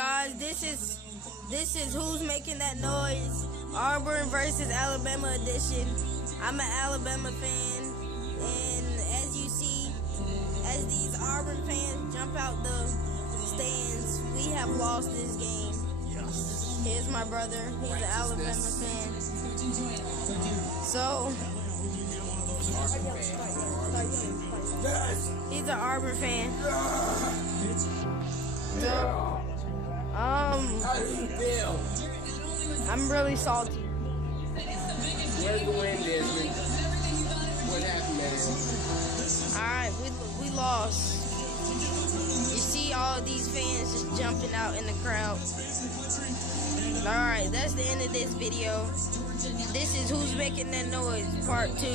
guys, this is Who's Making That Noise, Auburn versus Alabama edition. I'm an Alabama fan, and as you see, as these Auburn fans jump out the stands, we have lost this game. Here's my brother, he's an Alabama fan. So, he's an Auburn fan. So, how do you feel? I'm really salty. Where's the win, Desmond? What happened, man? Alright, we lost. You see all these fans just jumping out in the crowd. Alright, that's the end of this video. This is Who's Making That Noise, part 2.